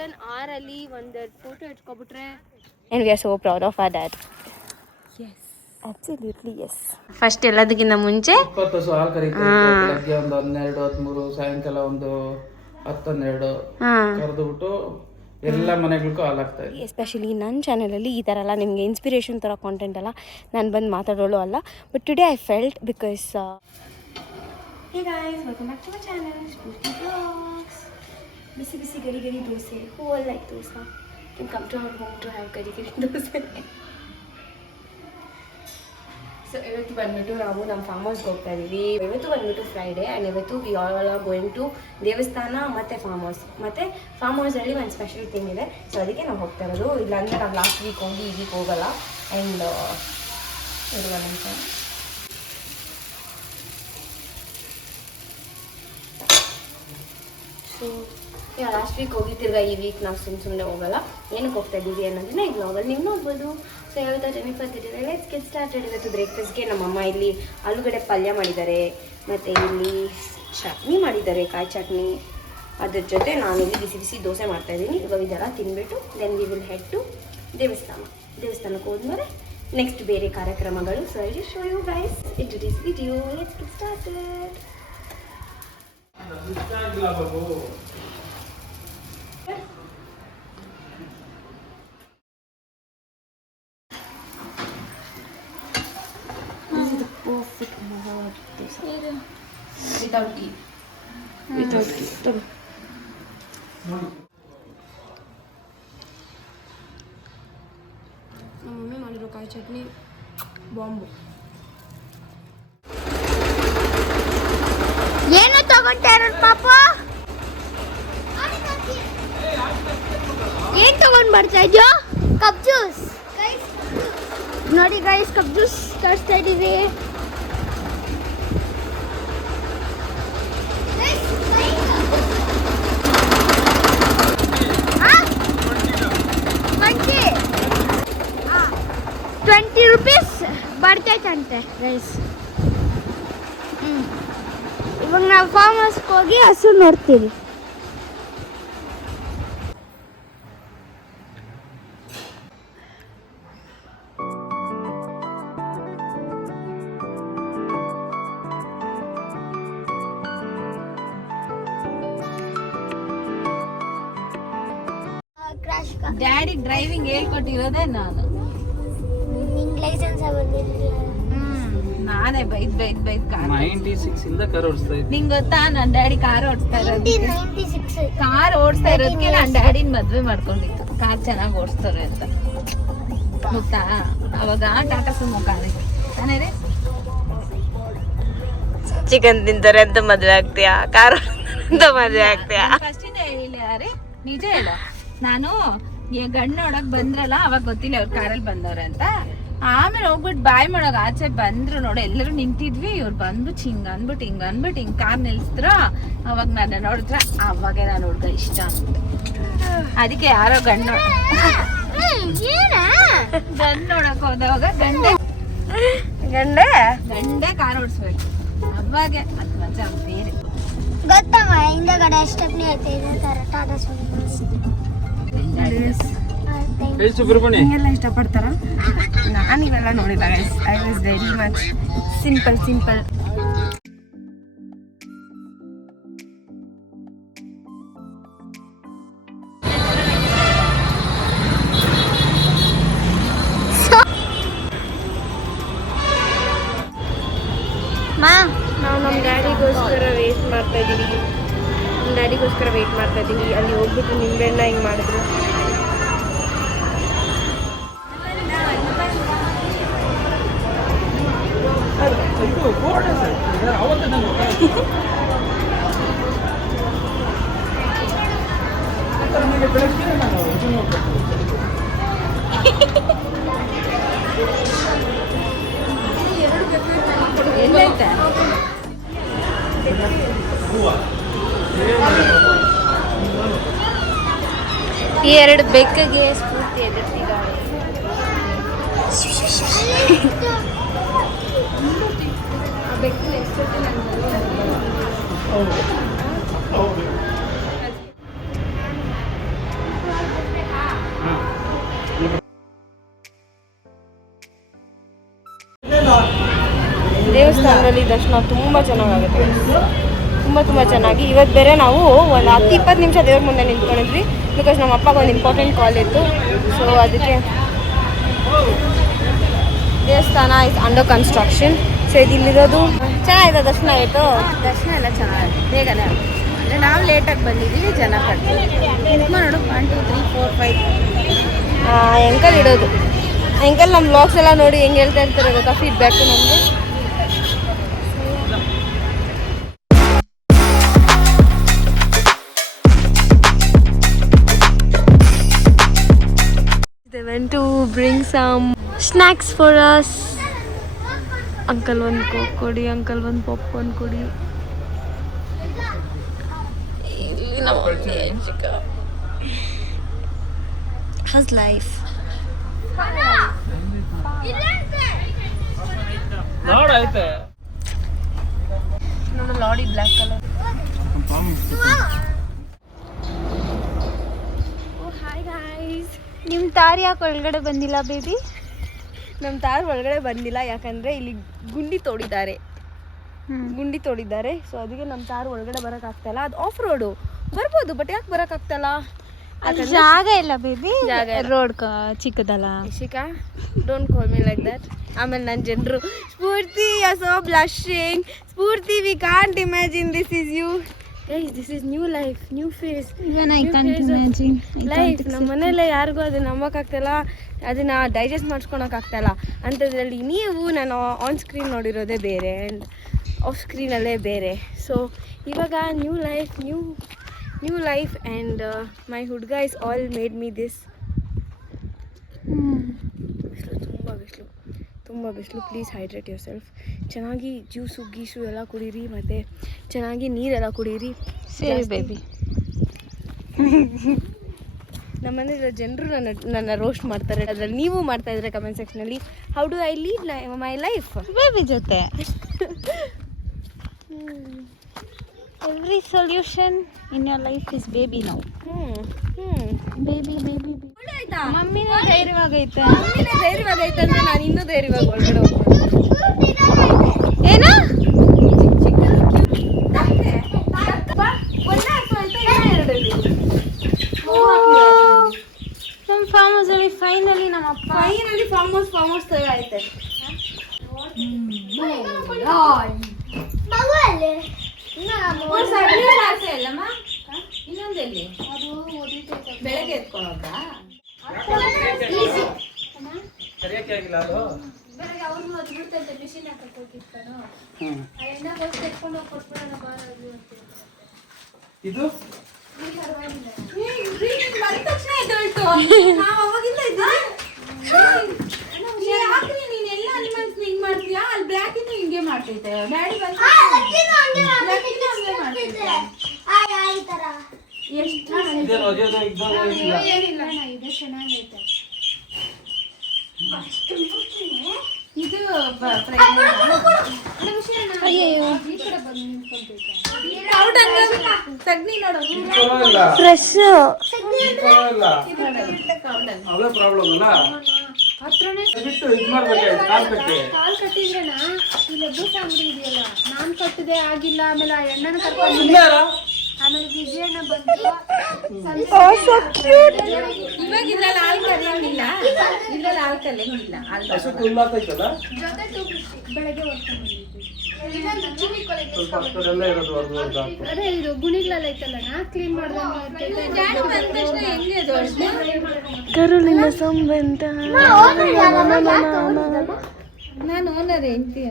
Garden ಆರಲ್ಲಿ ಒಂದೆರಡು photo ಇಟ್ಕೊಬಿಟ್ರೆ and we are so proud of our dad. Yes, absolutely yes. First ಎಲ್ಲದಕ್ಕಿಂತ ಮುಂಚೆ 20 ಹಸು ಹಾಲು ಕರೀತಾರೆ. ಬೆಳಗ್ಗೆ ಒಂದು 12 13 ಸಾಯಂಕಾಲ ಒಂದು 10 12 ಕರೆದುಬಿಟ್ಟು ಎಲ್ಲ ಮನೆಗಳಿಗೂ ಹಾಲು ಹಾಕ್ತಾ ಇದ್ದೀವಿ. ಎಸ್ಪೆಷಲಿ ನನ್ನ ಚಾನಲಲ್ಲಿ ಈ ಥರ ಎಲ್ಲ ನಿಮಗೆ ಇನ್ಸ್ಪಿರೇಷನ್ ಥರ ಕಾಂಟೆಂಟ್ ಎಲ್ಲ ನಾನು ಬಂದು ಮಾತಾಡೋಳು ಅಲ್ಲ. But today I felt because hey guys, welcome back to my channel Spoorthi vlogs. ಬಿಸಿ ಬಿಸಿ ಗರಿ ಗರಿ dosa. Who all like dosa can come to our home to have gari gari dosa. So ಇವತ್ತು ಬಂದ್ಬಿಟ್ಟು ನಾವು ನಮ್ಮ ಫಾರ್ಮ್ ಹೌಸ್ಗೆ ಹೋಗ್ತಾ ಇದ್ದೀವಿ. ಇವತ್ತು ಬಂದ್ಬಿಟ್ಟು ಫ್ರೈಡೇ ಆ್ಯಂಡ್ ಇವತ್ತು we all are going to ದೇವಸ್ಥಾನ ಮತ್ತು ಫಾರ್ಮ್ ಹೌಸ್. ಮತ್ತು ಫಾರ್ಮ್ ಹೌಸಲ್ಲಿ ಒಂದು ಸ್ಪೆಷಲ್ ಥಿಂಗ್ ಇದೆ, ಸೊ ಅದಕ್ಕೆ ನಾವು ಹೋಗ್ತಾ ಇರೋದು. ಇಲ್ಲಾಂದರೆ ನಾವು ಲಾಸ್ಟ್ ವೀಕ್ ಹೋಗಿ ಈ ವೀಕ್ ಹೋಗಲ್ಲ. ಆ್ಯಂಡ್ ಇರುವ ನಿಮಿಷ ಸೊ ಲಾಸ್ಟ್ ವೀಕ್ ಹೋಗಿ ತಿರ್ಗಾ ಈ ವೀಕ್ ನಾವು ಸುಮ್ಮನೆ ಹೋಗಲ್ಲ. ಏನಕ್ಕೆ ಹೋಗ್ತಾ ಇದ್ದೀವಿ ಅನ್ನೋದನ್ನ ಈ ಬ್ಲಾಗಲ್ಲಿ ನೀವು ನೋಡ್ಬೋದು. ಸೊ ಯಾವತ್ತ ಜನಿಫತ್ತಿದ್ದೀವಿ. Let's get started. ಇವತ್ತು ಬ್ರೇಕ್ಫಾಸ್ಟ್ಗೆ ನಮ್ಮಮ್ಮ ಇಲ್ಲಿ ಆಲೂಗಡ್ಡೆ ಪಲ್ಯ ಮಾಡಿದ್ದಾರೆ, ಮತ್ತು ಇಲ್ಲಿ ಚಟ್ನಿ ಮಾಡಿದ್ದಾರೆ, ಕಾಯಿ ಚಟ್ನಿ. ಅದ್ರ ಜೊತೆ ನಾನಿಲ್ಲಿ ಬಿಸಿ ಬಿಸಿ ದೋಸೆ ಮಾಡ್ತಾಯಿದ್ದೀನಿ. ಇವಾಗ ಇದೆಲ್ಲ ತಿಂದ್ಬಿಟ್ಟು then we will head to ದೇವಸ್ಥಾನಕ್ಕೆ ಹೋದ್ಮೇಲೆ ನೆಕ್ಸ್ಟ್ ಬೇರೆ ಕಾರ್ಯಕ್ರಮಗಳು. So I will show you guys in today's video. Let's get started. Perfect mahad dosa. Without ghee. Tolo. ನಮ್ಮ ಮಮ್ಮಿ ಮಾಡಿರೋ ಕಾಯಿ ಚಟ್ನಿ ಬಾಂಬು. ಏನು ತಗೊಂಡ್ತಾರ ಪಾಪ? ಏನು ತಗೊಂಡು ಬರ್ತಾ ಇದ್ಯೋ? Cup juice. ನೋಡಿ ಗೈಸ್, ಕಪ್ ಜ್ಯೂಸ್ ತರಿಸ್ತಾ ಇದ್ದೀವಿ. ₹20 ಬರ್ತೈತಂತೆ ಗೈಸ್. ಇವಾಗ ನಾವು ಫಾರ್ಮ್ ಹೌಸ್ಗೆ ಹೋಗಿ ಹಸು ನೋಡ್ತೀವಿ. ಡ್ಯಾಡಿ ಡ್ರೈವಿಂಗ್ ಹೇಳ್ಕೊಟ್ಟಿರೋದೇ ನಾನು. ಲೈಸೆನ್ಸ್ ನಾನೇ ಬೈದ್ ಕಾರ್ 96 ಇಂದ ಕಾರ್ ಓಡಿಸ್ತಾ ಇದ್ದೀನಿ. ನಿಂಗೆ ಗೊತ್ತಾ, ನನ್ನ ಡ್ಯಾಡಿ ಕಾರ್ ಓಡಿಸ್ತಾ ಇರೋದು. ಕಾರ್ ಓಡಿಸ್ತಾ ಇರೋದಕ್ಕೆ ನನ್ನ ಡ್ಯಾಡಿನ ಮದ್ವೆ ಮಾಡ್ಕೊಂಡಿತ್ತು, ಕಾರ್ ಚೆನ್ನಾಗಿ ಓಡಿಸ್ತಾರೆ ಅಂತ. ಗೊತ್ತಾ? ಅವಾಗ ಟಾಟಾ ಸುಮೋ ಕಾರ್ ತಾನೇ ರೀ. ಚಿಕನ್ ತಿಂತಾರೆ ಅಂತ ಮದುವೆ ಆಗ್ತೀಯಾ? ಕಾರ್ ಅಂತ ಮದುವೆ ಆಗ್ತೀಯಾ? ಫಸ್ಟಿಂದ ಹೇಳಿಲ್ಲ ರೀ, ನಿಜ ಹೇಳು. ನಾನು ಗಂಡು ನೋಡಕ್ ಬಂದ್ರಲ್ಲ, ಅವಾಗ ಗೊತ್ತಿಲ್ಲ ಅವ್ರು ಕಾರಲ್ಲಿ ಬಂದವ್ರೆ ಅಂತ. ಆಮೇಲೆ ಹೋಗ್ಬಿಟ್ಟು ಬಾಯ್ ಮಾಡೋಗ ಆಚೆ ಬಂದ್ರು ನೋಡಿ, ಎಲ್ಲರೂ ನಿಂತಿದ್ವಿ. ಇವ್ರು ಬಂದ್ಬಿಟ್ಟು ಹಿಂಗ ಅನ್ಬಿಟ್ಟು ಕಾರ್ ನಿಲ್ಸಿದ್ರ. ಅವಾಗ ನನ್ನ ನೋಡಿದ್ರ, ಅವಾಗ ನಾನು ಹುಡ್ಗ ಇಷ್ಟ ಅಂತ. ಅದಕ್ಕೆ ಯಾರೋ ಗಂಡು ನೋಡಕ್ ಹೋದವಾಗ ಗಂಡೆ ಕಾರ್ ಓಡಿಸ್ಬೇಕು. ಅವಾಗೆ ಅದ್ ಮಜಾ ಬೇರೆ. ಗೊತ್ತಮ್ಮ, ಹಿಂದಗಡೆ ಸ್ಟೆಪ್ನಿ ಐತೆ, ಇದೇ ತರ ಟಾಟಾ ಸುಬ್ರಹ್ಮಣ್ಯ ಇಷ್ಟಪಡ್ತಾರ. ನಾನು ಇವೆಲ್ಲ ನೋಡಿಲ್ಲ guys. I was very much simple. ನಾವು ನಮ್ಮ ಡ್ಯಾಡಿಗೋಸ್ಕರ ವೇಟ್ ಮಾಡ್ತಾ ಇದ್ದೀವಿ. ಅಲ್ಲಿ ಹೋಗ್ಬಿಟ್ಟು ನಿಂಬೆಹಣ್ಣ ಹಿಂಗೆ ಮಾಡಿದ್ರು. ಎಲ್ಲೈತೆ ಈ ಎರಡು ಬೆಕ್ಕಿಗೆ ಸ್ಫೂರ್ತಿ ಎದುರ್ತಿದ್ದಾಳೆ. ಆ ಬೆಕ್ಕು ಎಷ್ಟೊತ್ತೆ ಇದರಲ್ಲಿ ದರ್ಶನ ತುಂಬ ಚೆನ್ನಾಗಾಗುತ್ತೆ, ತುಂಬ ಚೆನ್ನಾಗಿ. ಇವತ್ತು ಬೇರೆ ನಾವು ಒಂದು 10-20 ನಿಮಿಷ ದೇವ್ರ ಮುಂದೆ ನಿಂತ್ಕೊಂಡಿದ್ವಿ, ಬಿಕಾಸ್ ನಮ್ಮ ಅಪ್ಪಗೆ ಒಂದು ಇಂಪಾರ್ಟೆಂಟ್ ಕಾಲ್ ಇತ್ತು. ಸೊ ಅದಕ್ಕೆ ದೇವಸ್ಥಾನ ಇಸ್ ಅಂಡರ್ ಕನ್ಸ್ಟ್ರಕ್ಷನ್. ಸೊ ಇದಿಲ್ಲಿರೋದು ಚೆನ್ನಾಗಿದೆ. ದರ್ಶನ ಆಯಿತು? ದರ್ಶನ ಎಲ್ಲ ಚೆನ್ನಾಗಿದೆ, ಬೇಗನೆ. ಅಂದರೆ ನಾವು ಲೇಟಾಗಿ ಬಂದಿದ್ದೀವಿ, ಜನ ಕಟ್ತೀವಿ. ನೋಡು 1 2 3 4 5 ಎಂಕಲ್ ಇಡೋದು. ಎಂಕಲ್ ನಮ್ಮ ವ್ಲಾಗ್ಸ್ ಎಲ್ಲ ನೋಡಿ ಹೆಂಗೆ ಹೇಳ್ತಾ ಇರ್ತಾರೆ ಗೊತ್ತಾ, ಫೀಡ್ಬ್ಯಾಕು ನಮಗೆ. They went to bring some snacks for us. Uncle one coke kodi, uncle one popcorn kodi. How's life? ನೋಡ್ ಐತೆ ನೋಡು ಲಾಡಿ ಬ್ಲ್ಯಾಕ್ ಕಲರ್. ಹಾಯ್ ಗಾಯ್ಸ್, ನಿಮ್ಮ ತಾರಿ ಯಾಕೆ ಒಳಗಡೆ ಬಂದಿಲ್ಲ ಬೇಬಿ? ನಮ್ಮ ತಾರ್ ಒಳಗಡೆ ಬಂದಿಲ್ಲ, ಯಾಕಂದರೆ ಇಲ್ಲಿ ಗುಂಡಿ ತೋಡಿದ್ದಾರೆ. ಸೊ ಅದಕ್ಕೆ ನಮ್ಮ ತಾರು ಒಳಗಡೆ ಬರೋಕ್ಕಾಗ್ತಾಯಿಲ್ಲ. ಅದು ಆಫ್ ರೋಡು, ಬರ್ಬೋದು, ಬಟ್ ಯಾಕೆ ಬರೋಕ್ಕಾಗ್ತಾಯಿಲ್ಲ? ಅಲ್ಲಿ ಜಾಗ ಇಲ್ಲ ಬೇಬಿ, ಜಾಗ ರೋಡ್ ಚಿಕ್ಕದಲ್ಲ. Ishika, don't call me like that. ಆಮೇಲೆ ನನ್ನ ಜನರು Spoorthi you so blushing, Spoorthi we can't imagine this is you. This is new life, new face. Even I can't imagine life. ನಮ್ಮ ಮನೇಲೆ ಯಾರಿಗೂ ಅದನ್ನ ನಂಬೋಕ್ಕಾಗ್ತಾಯಿಲ್ಲ, ಅದನ್ನು ಡೈಜೆಸ್ಟ್ ಮಾಡಿಸ್ಕೊಳಕ್ಕಾಗ್ತಾಯಿಲ್ಲ. ಅಂಥದ್ರಲ್ಲಿ ನೀವು ನಾನು ಆನ್ ಸ್ಕ್ರೀನ್ ನೋಡಿರೋದೇ ಬೇರೆ ಆ್ಯಂಡ್ ಆಫ್ ಸ್ಕ್ರೀನಲ್ಲೇ ಬೇರೆ. ಸೊ ಇವಾಗ ನ್ಯೂ ಲೈಫ್ ಆ್ಯಂಡ್ ಮೈ ಹುಡ್ಗ is all made me this. ತುಂಬ ಬಿಸಿಲು. Please hydrate your self. ಚೆನ್ನಾಗಿ ಜ್ಯೂಸು ಗೀಸು ಎಲ್ಲ ಕುಡೀರಿ, ಮತ್ತು ಚೆನ್ನಾಗಿ ನೀರೆಲ್ಲ ಕುಡೀರಿ. ಸರಿ ಬೇಬಿ. ನಮ್ಮ ಮನೆಯ ಜನರು ನನ್ನ ರೋಸ್ಟ್ ಮಾಡ್ತಾರೆ, ಅದರಲ್ಲಿ ನೀವು ಮಾಡ್ತಾ ಇದ್ರೆ ಕಮೆಂಟ್ ಸೆಕ್ಷನಲ್ಲಿ. How do I lead my life baby ಜೊತೆ. Every solution in your life is baby now. Baby ಆಯ್ತಾ? ಮಮ್ಮಿನೇ ಧೈರ್ಯವಾಗೈತೆ ಅಂದ್ರೆ ನಾನು ಇನ್ನೂ ಧೈರ್ಯವಾಗಿ ಒಳಗಡೆ ಹೋಗ್ಬೋದು. ಏನಾ ನಮ್ಮ ಫಾರ್ಮ್ ಹೌಸ್ ಅಲ್ಲಿ ಫೈನಲಿ ಫಾರ್ಮ್ ಹೌಸ್ ತರ ಐತೆ. ಇನ್ನೊಂದೆಲ್ಲಿ ಬೆಳಗ್ಗೆ ಎತ್ಕೊಳ್ಳೋದ? ಸರಿಯಾಗಿ ಆಗಿಲ್ಲ ಅದು. ಬೆಳಗ್ಗೆ ಅವ್ರನ್ನ ಹೊತ್ಬಿಡ್ತೈತೆ, ಮಿಷಿನ್ ಹಾಕಕ್ಕೆ ಹೋಗಿರ್ತಾನೋ, ಆ ಎಣ್ಣೆ ಬೋಸ್ ಎತ್ಕೊಂಡು ಹೋಗಿ ಕೊಟ್ಬಿಡೋಣ ಬಾರದು ಅಂತ. ಇದು ಬಂದ ತಕ್ಷಣ ಎದ್ದೋಳ್ತು. ನಾವು ಅವಾಗಿಂದ ಯಾಕ್ರಿ ನೀನೆಲ್ಲ ಅನಿಮಲ್ಸ್ ಹಿಂಗ್ ಮಾಡ್ತೀಯಾ? ಅಲ್ಲಿ ಬ್ಲ್ಯಾಕಿಂದ ಹಿಂಗೆ ಮಾಡ್ತೈತೆ. ಡ್ಯಾಡಿ ಬಂದ ಹಂಗೆ ಮಾಡ್ತೈತೆ. ಎಷ್ಟು ಇದೇನು ಒಗೆಯೋದು ಇದ್ದೋದು ಇಲ್ಲ. ಏನಿಲ್ಲ ಅಣ್ಣ, ಇದು ಚೆನ್ನಾಗೈತೆ. ಇದು ಸಗಣಿ ನೋಡು, ಫ್ರೆಶ್ ಅವೇ ಪ್ರಾಬ್ಲಮ್ ಅಲ್ಲ. ಬಿಟ್ಟು ಇದು ಮಾಡ್ಬೇಕಾಯ್ತು, ಕಾಲ್ ಕಟ್ಟಿ. ಕಾಲ್ ಕಟ್ಟಿದ್ರಣ ಇಲ್ಲಿ ಬೂಸ ಅಂಗಡಿ ಇದೆಯಲ್ಲ, ನಾನ್ ಕಟ್ಟಿದೆ ಆಗಿಲ್ಲ. ಆಮೇಲೆ ಆ ಎಣ್ಣನ ಕರ್ಕೊಂಡು ಆಮೇಲೆ ವಿಜಯಣ್ಣ ಬಂದು ಇವಾಗ ಇದ್ರಲ್ಲಿ ಹಾಲು ಕರೆಯಂಗಿಲ್ಲ, ಇದ್ರಲ್ಲಿ ಹಾಲು ಕರೆಯಂಗಿಲ್ಲ. ಬೆಳಗ್ಗೆ ಅದೇ ಇದು ಗುಣಿಗಳೆಲ್ಲ ಐತಲ್ಲಣ್ಣ, ಕ್ಲೀನ್ ಮಾಡ್ದಂಗೆ ಕರುಳಿನ ಸಂಬಂಧ. ನಾನು ಓನರ್ ಹೆಂಡ್ತಿ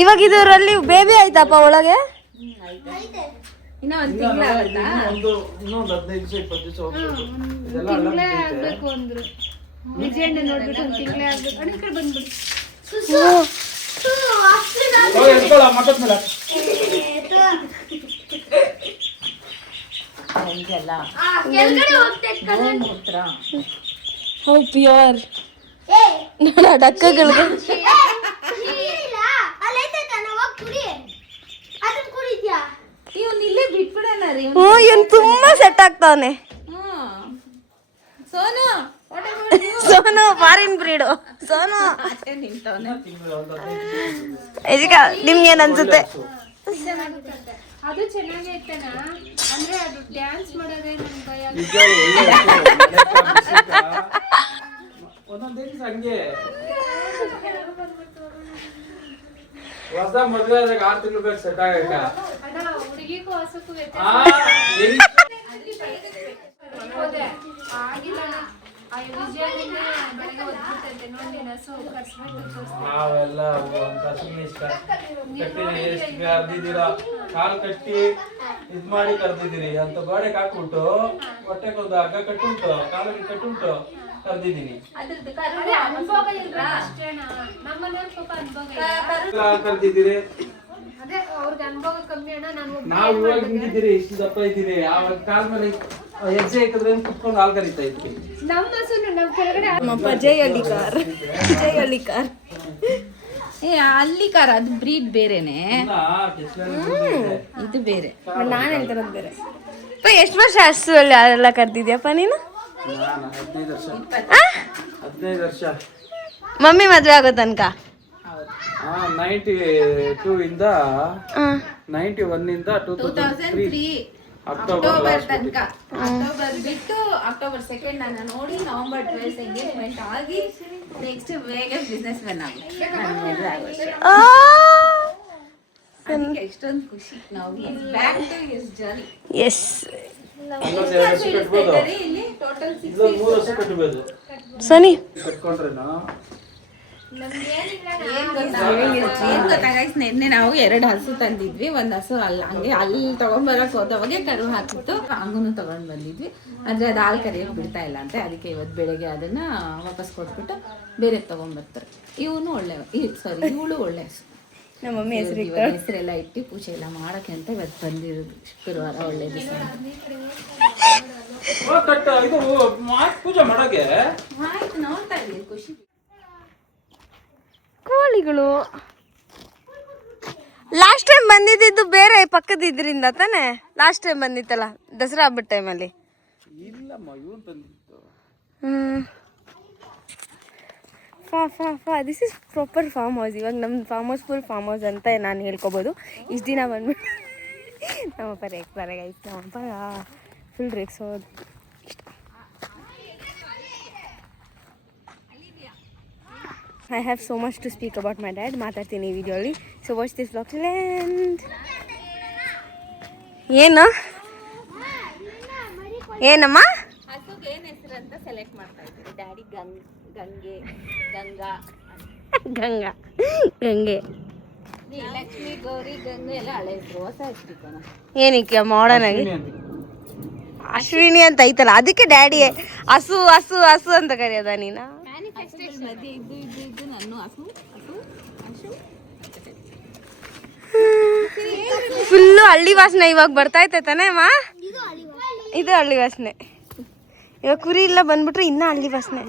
ಇವಾಗ ಇದರಲ್ಲಿ ಬೇಬಿ ಆಯ್ತಪ್ಪ ಒಳಗೆ. ಇನ್ನ ಒಂದು ತಿಂಗಳಾಗತ್ತಾ? ಇನ್ನೊಂದು 15-20 ದಿವಸ ಹೋಗ್ಬೇಕು. ತಿಂಗಳೇ ಆಗ್ಬೇಕು ಅಂದ್ರು. ವಿಜಯಣ್ಣ ನೋಡ್ಬಿಟ್ಟು ಒಂದು ತಿಂಗಳೇ ಆಗ್ಬೇಕು. ಅಣ್ಣ ಈ ಕಡೆ ಬಂದ್ಬಿಡಿ. ಹೌ ಪ್ಯೂರ್ ನನ್ನ ಡಕ್ಕಗಳಿಗೆ. ಇವನ್ ಇಲ್ಲೇ ಬಿಟ್ಬಿಡೋಣ ರೀ. ಇವನು ತುಂಬಾ ಸೆಟ್ ಆಗ್ತಾವನೆ. Sonu what Sonu foreign breed Sonu. ನಿಮ್ಗೇನ್ ಅನ್ಸುತ್ತೆ? ಅದು ಚೆನ್ನಾಗೈತನ ಅಂದ್ರೆ ಅದು ಡ್ಯಾನ್ಸ್ ಮಾಡೋದೇ ನನ್ ಭಯ. ಒಂದೊಂದ್ ದಿವ್ಸ ಹಂಗೆ ಹೊಸ ಮದ್ವೆ ಆದಾಗ 6 ತಿಂಗಳು ಬೇಕು ಸೆಟ್ ಆಗಕ್ಕ. ಅಣ್ಣ ಹುಡುಗಿಗೂ ಹೊಸಕ್ಕೂ ಹೋದೆ ಆಗಿಲ್ಲ ವಿಜಯದಿಂದ ಬೆಳಗ್ಗೆ ಓದ್ಬಿಡ್ತೈತೆ ನೋಡಿ ನಸು ಕರ್ಸ್ಬಿಟ್ಟು ನಾವೆಲ್ಲ ಅಂತ ಸುಮ್ಮನೆ ಇಷ್ಟ ಕಟ್ಟಿದೀನಿ, ಎಷ್ಟು ಕರ್ದಿದ್ದೀರಾ, ಕಾಲು ಕಟ್ಟಿ ಇದ್ ಮಾಡಿ ಕರ್ದಿದ್ದೀರಿ ಅಂತ ಗೋಡೆಗೆ ಹಾಕ್ಬಿಟ್ಟು ಹೊಟ್ಟೆಗೊಂದು ಹಗ್ಗ ಕಟ್ಟುಂಟು ಕಾಲಿಗೆ ಕಟ್ಟುಂಟು ಕರ್ದಿದ್ದೀನಿ. ಅನುಭವ ಇಲ್ಲ ಅಷ್ಟೇನಾ? ನಮ್ಮನೆಯವ್ರ ಪಾಪ ಅನುಭವ ಕರ್ದಿದ್ದೀರಿ, ಅದೇ ಅವ್ರಿಗೆ ಅನುಭವ ಕಮ್ಮಿ ಅಣ್ಣ. ನಾವು ಇವಾಗ ಹಿಂಗಿದ್ದೀರಿ, ಇಷ್ಟು ದಪ್ಪ ಇದ್ದೀರಿ. ಆವಾಗ ಕಾಲ್ ಮೇಲೆ ಹೆಜ್ಜೆ ಇಕ್ಕಿದ್ರೆ ಕುತ್ಕೊಂಡು ಹಾಲ್ ಕರಿತಾ ಇದ್ವಿ. ನಮ್ಮ ಹಸುನು ನಾವು ಕೆಳಗಡೆ ಜೈ ಹಳ್ಳಿ ಕಾರ್. ಏ ಹಳ್ಳಿ ಕಾರ್ ಅದು ಬ್ರೀಡ್ ಬೇರೆನೆ, ಇದು ಬೇರೆ. ನಾನು ಹೇಳ್ತಿರೋದು ಬೇರೆ. ಎಷ್ಟು ವರ್ಷ ಹಸು ಎಲ್ಲ ಕರ್ದಿದ್ಯಪ್ಪ ನೀನು? 15 ವರ್ಷ. ಮಮ್ಮಿ ಮದ್ವೆ ಆಗೋ ತನಕ 92 ಇಂದ 91 ಇಂದ 2003 ಅಕ್ಟೋಬರ್ ತನಕ. ಅಕ್ಟೋಬರ್ ಬಿಟ್ಟು ಅಕ್ಟೋಬರ್ 2 ನಾನು ನೋಡಿ ನವೆಂಬರ್ 12 ಎಂಗೇಜ್ಮೆಂಟ್ ಆಗಿ ನೆಕ್ಸ್ಟ್ ಬೇಗ ಬಿಸ್ನೆಸ್ ಮ್ಯಾನ್ ಆಗಿ ಎಷ್ಟೊಂದು ಖುಷಿ. ನಾವು back to his journey. Yes ಇಲ್ಲಿ ಟೋಟಲ್ 6 3 ವರ್ಷ ಕಟ್ಟಬಹುದು ಸನಿ ಕಟ್ಕೊಂಡ್ರೇನಾ? ಏನ್ ಗೊತ್ತಾ guys, ನಿನ್ನೆ ನಾವು 2 ಹಸು ತಂದಿದ್ವಿ. ಒಂದ್ ಹಸು ಹಂಗೆ ಅಲ್ಲಿ ತಗೊಂಡ್ಬರಕ್ ಹೋದವಾಗೆ ಕರು ಹಾಕಿತ್ತು, ಹಂಗೂನು ತಗೊಂಡ್ ಬಂದಿದ್ವಿ. ಆದ್ರೆ ಅದು ಹಾಲು ಕರಿಯಕ್ ಬಿಡ್ತಾ ಇಲ್ಲ ಅಂತೆ. ಅದಕ್ಕೆ ಇವತ್ತು ಬೆಳಗ್ಗೆ ಅದನ್ನ ವಾಪಸ್ ಕೊಟ್ಬಿಟ್ಟು ಬೇರೆ ತಗೊಂಡ್ಬರ್ತಾರೆ. ಇವನು ಒಳ್ಳೆ ಇವಳು ಒಳ್ಳೆ ಹಸು. ನಮ್ಮ ಮಮ್ಮಿ ಹೆಸರೆಲ್ಲ ಇಟ್ಟು ಪೂಜೆ ಎಲ್ಲ ಮಾಡಕ್ಕೆ ಅಂತ ಇವತ್ತು ಬಂದಿರೋದು. ಶುಕ್ರವಾರ ಒಳ್ಳೆ ದಿವಸ ಪೂಜೆ ಮಾಡೋಕೆ ಆಯ್ತು. ನೋಡ್ತಾ ಇದ್ದೀವಿ ಖುಷಿ. ಕೋಳಿಗಳು ಲಾಸ್ಟ್ ಟೈಮ್ ಬಂದಿದ್ದು ಬೇರೆ ಪಕ್ಕದ ಇದರಿಂದ ತಾನೆ. ಲಾಸ್ಟ್ ಟೈಮ್ ಬಂದಿತ್ತಲ್ಲ ದಸರಾ ಹಬ್ಬದ ಟೈಮಲ್ಲಿ. ಇಲ್ಲಮ್ಮ ಇವನು ತಂದಿತ್ತು. This is proper farm house. ಇವಾಗ ನಮ್ಮ farm house full farm house ಅಂತ ನಾನು ಹೇಳ್ಕೊಬೋದು. ಇಷ್ಟು ದಿನ ಬಂದ್ಬಿಟ್ಟು ನಮ್ಮಪ್ಪ ರೇಗ್ತಾರೆ ಗೈಸ್. ನಮ್ಮಪ್ಪ ಫುಲ್ ರೇಗ್ಸೋದು ಇಷ್ಟ. I have so much to speak about my dad. ಮಾತಾಡ್ತೀನಿ ಈ ವಿಡಿಯೋಲಿ. So watch this vlog till end. ಏನಮ್ಮ ಹಸುಗೆ ಏನ್ ಹೆಸರು ಅಂತ ಸೆಲೆಕ್ಟ್ ಮಾಡ್ತಾ ಇದ್ದೀವಿ. ಡ್ಯಾಡಿ ಗಂಗೆ ಗಂಗೆ ಲಕ್ಷ್ಮಿ ಗೌರಿ ಗಂಗೆ ಎಲ್ಲ ಹಳೆ ಹೆಸರು. ಹೊಸ ಹೆಸರು ಏನಕ್ಕೆ ಮಾಡರ್ನ್ ಆಗಿ ಅಶ್ವಿನಿ ಅಂತ ಐತಲ್ಲ, ಅದಕ್ಕೆ ಡ್ಯಾಡಿ ಹಸು ಹಸು ಹಸು ಅಂತ ಕರೆಯೋದ ನೀನು? ಮಧ್ಯೆ ಇದ್ದು ನಾನು ಹಸು ಫುಲ್ಲು ಹಳ್ಳಿ ವಾಸನೆ ಇವಾಗ ಬರ್ತಾ ಐತೆ ತಾನೇ ಅಮ್ಮ? ಇದು ಹಳ್ಳಿ ವಾಸನೆ. ಇವಾಗ ಕುರಿ ಇಲ್ಲ ಬಂದ್ಬಿಟ್ರೆ ಇನ್ನ ಹಳ್ಳಿ ವಾಸನೆ.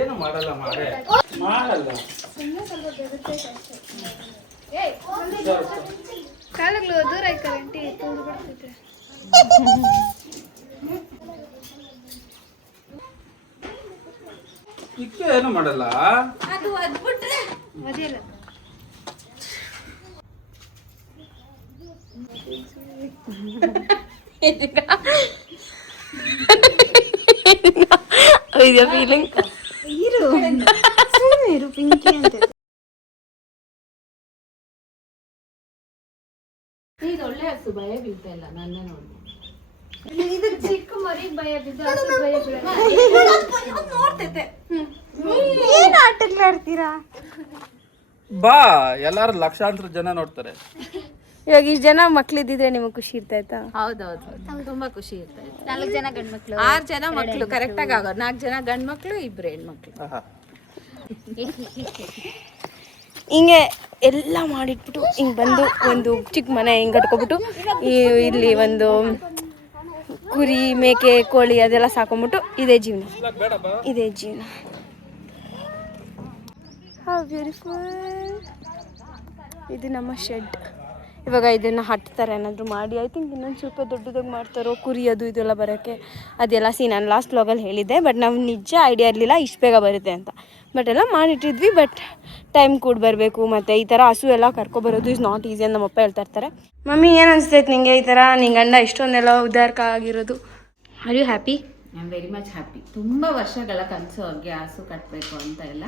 ಏನು ಮಾಡಲ್ಲ ಮಾಡಲ್ಲ. ಕಾಲಗಳು ದೂರ ಕರೆಂಟಿ ತುಂಡು ಬಿಡ್ತೈತೆ. ಇಕ್ಕೆ ಏನು ಮಾಡಲ್ಲ. ಅದು ಅದ್ಬಿಟ್ರೆ ಮದಿಯಲ್ಲ. ಫೀಲಿಂಗ್ ಇರು ಪಿಂಕಿ ಅಂತ ಭಯ ಬೀಳ್ತಾ ಇಲ್ಲ ನನ್ನೇ ನೋಡಿ. ಇದು ಚಿಕ್ಕ ಮರಿಗೆ ಭಯ ಬಿದ್ದು ಹಸು ಭಯ ಬೀಳಲ್ಲ. ನೋಡ್ತೈತೆ. ಏನ್ ಆಟಗಳಾಡ್ತೀರಾ? ಬಾ, ಎಲ್ಲಾರು ಲಕ್ಷಾಂತರ ಜನ ನೋಡ್ತಾರೆ. ಇವಾಗ ಇಷ್ಟು ಜನ ಮಕ್ಳಿದ್ದಿದ್ರೆ ನಿಮಗೆ ಖುಷಿ ಇರ್ತಾಯ್ತಾ? ಹೌದೌದು, ತುಂಬಾ ಖುಷಿ ಇರ್ತಾ ಇತ್ತು. 4 ಜನ ಗಂಡು ಮಕ್ಳು, 6 ಜನ ಮಕ್ಳು ಕರೆಕ್ಟ್ ಆಗಿ ಆಗೋರು. 4 ಜನ ಗಂಡ್ ಮಕ್ಳು, 2 ಹೆಣ್ಮಕ್ಳು. ಹಿಂಗೆ ಎಲ್ಲ ಮಾಡಿಟ್ಬಿಟ್ಟು ಹಿಂಗೆ ಬಂದು ಒಂದು ಚಿಕ್ಕ ಮನೆ ಹಿಂಗೆ ಕಟ್ಕೊಬಿಟ್ಟು ಇಲ್ಲಿ ಒಂದು ಕುರಿ ಮೇಕೆ ಕೋಳಿ ಅದೆಲ್ಲ ಸಾಕೊಂಬಿಟ್ಟು ಇದೇ ಜೀವನ, ಇದೇ ಜೀವನ. How beautiful. ಇದು ನಮ್ಮ ಶೆಡ್. ಇವಾಗ ಇದನ್ನು ಹಟ್ತಾರೆ ಏನಾದರೂ ಮಾಡಿ. ಐ ಥಿಂಕ್ ಇನ್ನೊಂದು ಸ್ವಲ್ಪ ದೊಡ್ಡದಾಗಿ ಮಾಡ್ತಾರೋ ಕುರಿ ಅದು ಇದೆಲ್ಲ ಬರೋಕ್ಕೆ. ಅದೆಲ್ಲ ನಾನು ಲಾಸ್ಟ್ ವ್ಲಾಗಲ್ಲಿ ಹೇಳಿದ್ದೆ, ಬಟ್ ನಾವು ನಿಜ ಐಡಿಯಾ ಇರಲಿಲ್ಲ ಇಷ್ಟು ಬೇಗ ಬರುತ್ತೆ ಅಂತ. ಬಟ್ ಎಲ್ಲ ಮಾಡಿಟ್ಟಿದ್ವಿ, ಬಟ್ ಟೈಮ್ ಕೂಡ ಬರಬೇಕು. ಮತ್ತು ಈ ಥರ ಹಸು ಎಲ್ಲ ಕರ್ಕೊಬರೋದು ಇಸ್ ನಾಟ್ ಈಸಿ ಅಂತ ನಮ್ಮಪ್ಪ ಹೇಳ್ತಾ ಇರ್ತಾರೆ. ಮಮ್ಮಿ ಏನು ಅನಿಸ್ತೈತೆ ನಿಂಗೆ ಈ ಥರ ನಿಂಗೆ ಗಂಡ ಇಷ್ಟೊಂದೆಲ್ಲ ಉದ್ಧಾರಕ ಆಗಿರೋದು? Are you happy? I am very much happy. ತುಂಬ ವರ್ಷಗಳ ಕನಸು ಅವ್ರಿಗೆ ಹಸು ಕಟ್ಟಬೇಕು ಅಂತ ಎಲ್ಲ.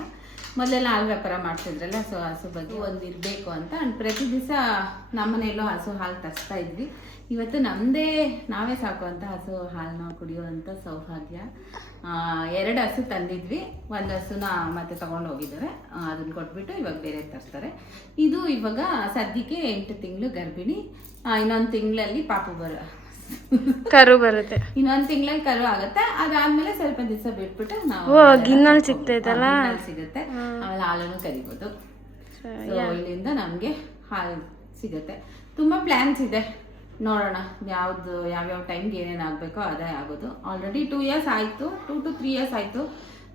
ಮೊದಲೆಲ್ಲ ಹಾಲು ವ್ಯಾಪಾರ ಮಾಡ್ತಿದ್ರಲ್ಲ, ಸೊ ಹಸು ಬಗ್ಗೆ ಒಂದು ಇರಬೇಕು ಅಂತ. ಆ್ಯಂಡ್ ಪ್ರತಿ ದಿವಸ ನಮ್ಮನೆಯಲ್ಲೂ ಹಸು ಹಾಲು ತರಿಸ್ತಾ ಇದ್ವಿ. ಇವತ್ತು ನಮ್ಮದೇ ನಾವೇ ಸಾಕುವಂಥ ಹಸು ಹಾಲನ್ನ ಕುಡಿಯುವಂಥ ಸೌಭಾಗ್ಯ. 2 ಹಸು ತಂದಿದ್ವಿ. 1 ಹಸುನ ಮತ್ತೆ ತೊಗೊಂಡು ಹೋಗಿದ್ದಾರೆ, ಅದನ್ನು ಕೊಟ್ಬಿಟ್ಟು ಇವಾಗ ಬೇರೆ ತರಿಸ್ತಾರೆ. ಇದು ಇವಾಗ ಸದ್ಯಕ್ಕೆ 8 ತಿಂಗಳು ಗರ್ಭಿಣಿ. ಇನ್ನೊಂದು ತಿಂಗಳಲ್ಲಿ ಪಾಪು ಕರು ಬರುತ್ತೆ. ಇನ್ನೊಂದು ತಿಂಗಳಲ್ಲಿ ಕರು ಆಗುತ್ತೆ. ಅದಾದ್ಮೇಲೆ ಸ್ವಲ್ಪ ದಿವಸ ಬಿಟ್ಬಿಟ್ಟು ನಾವು ಗಿನ್ನಲ್ಲಿ ಸಿಗ್ತೈತಲ್ಲ, ಸಿಗುತ್ತೆ. ಆಮೇಲೆ ಹಾಲನ್ನು ಕರಿಬೋದು. ಇಲ್ಲಿಂದ ನಮಗೆ ಹಾಲು ಸಿಗುತ್ತೆ. ತುಂಬಾ ಪ್ಲಾನ್ಸ್ ಇದೆ, ನೋಡೋಣ ಯಾವ್ಯಾವ ಟೈಮ್ಗೆ ಏನೇನು ಆಗಬೇಕೋ ಅದೇ ಆಗೋದು. ಆಲ್ರೆಡಿ 2 ಇಯರ್ಸ್ ಆಯಿತು, 2 to 3 ಇಯರ್ಸ್ ಆಯಿತು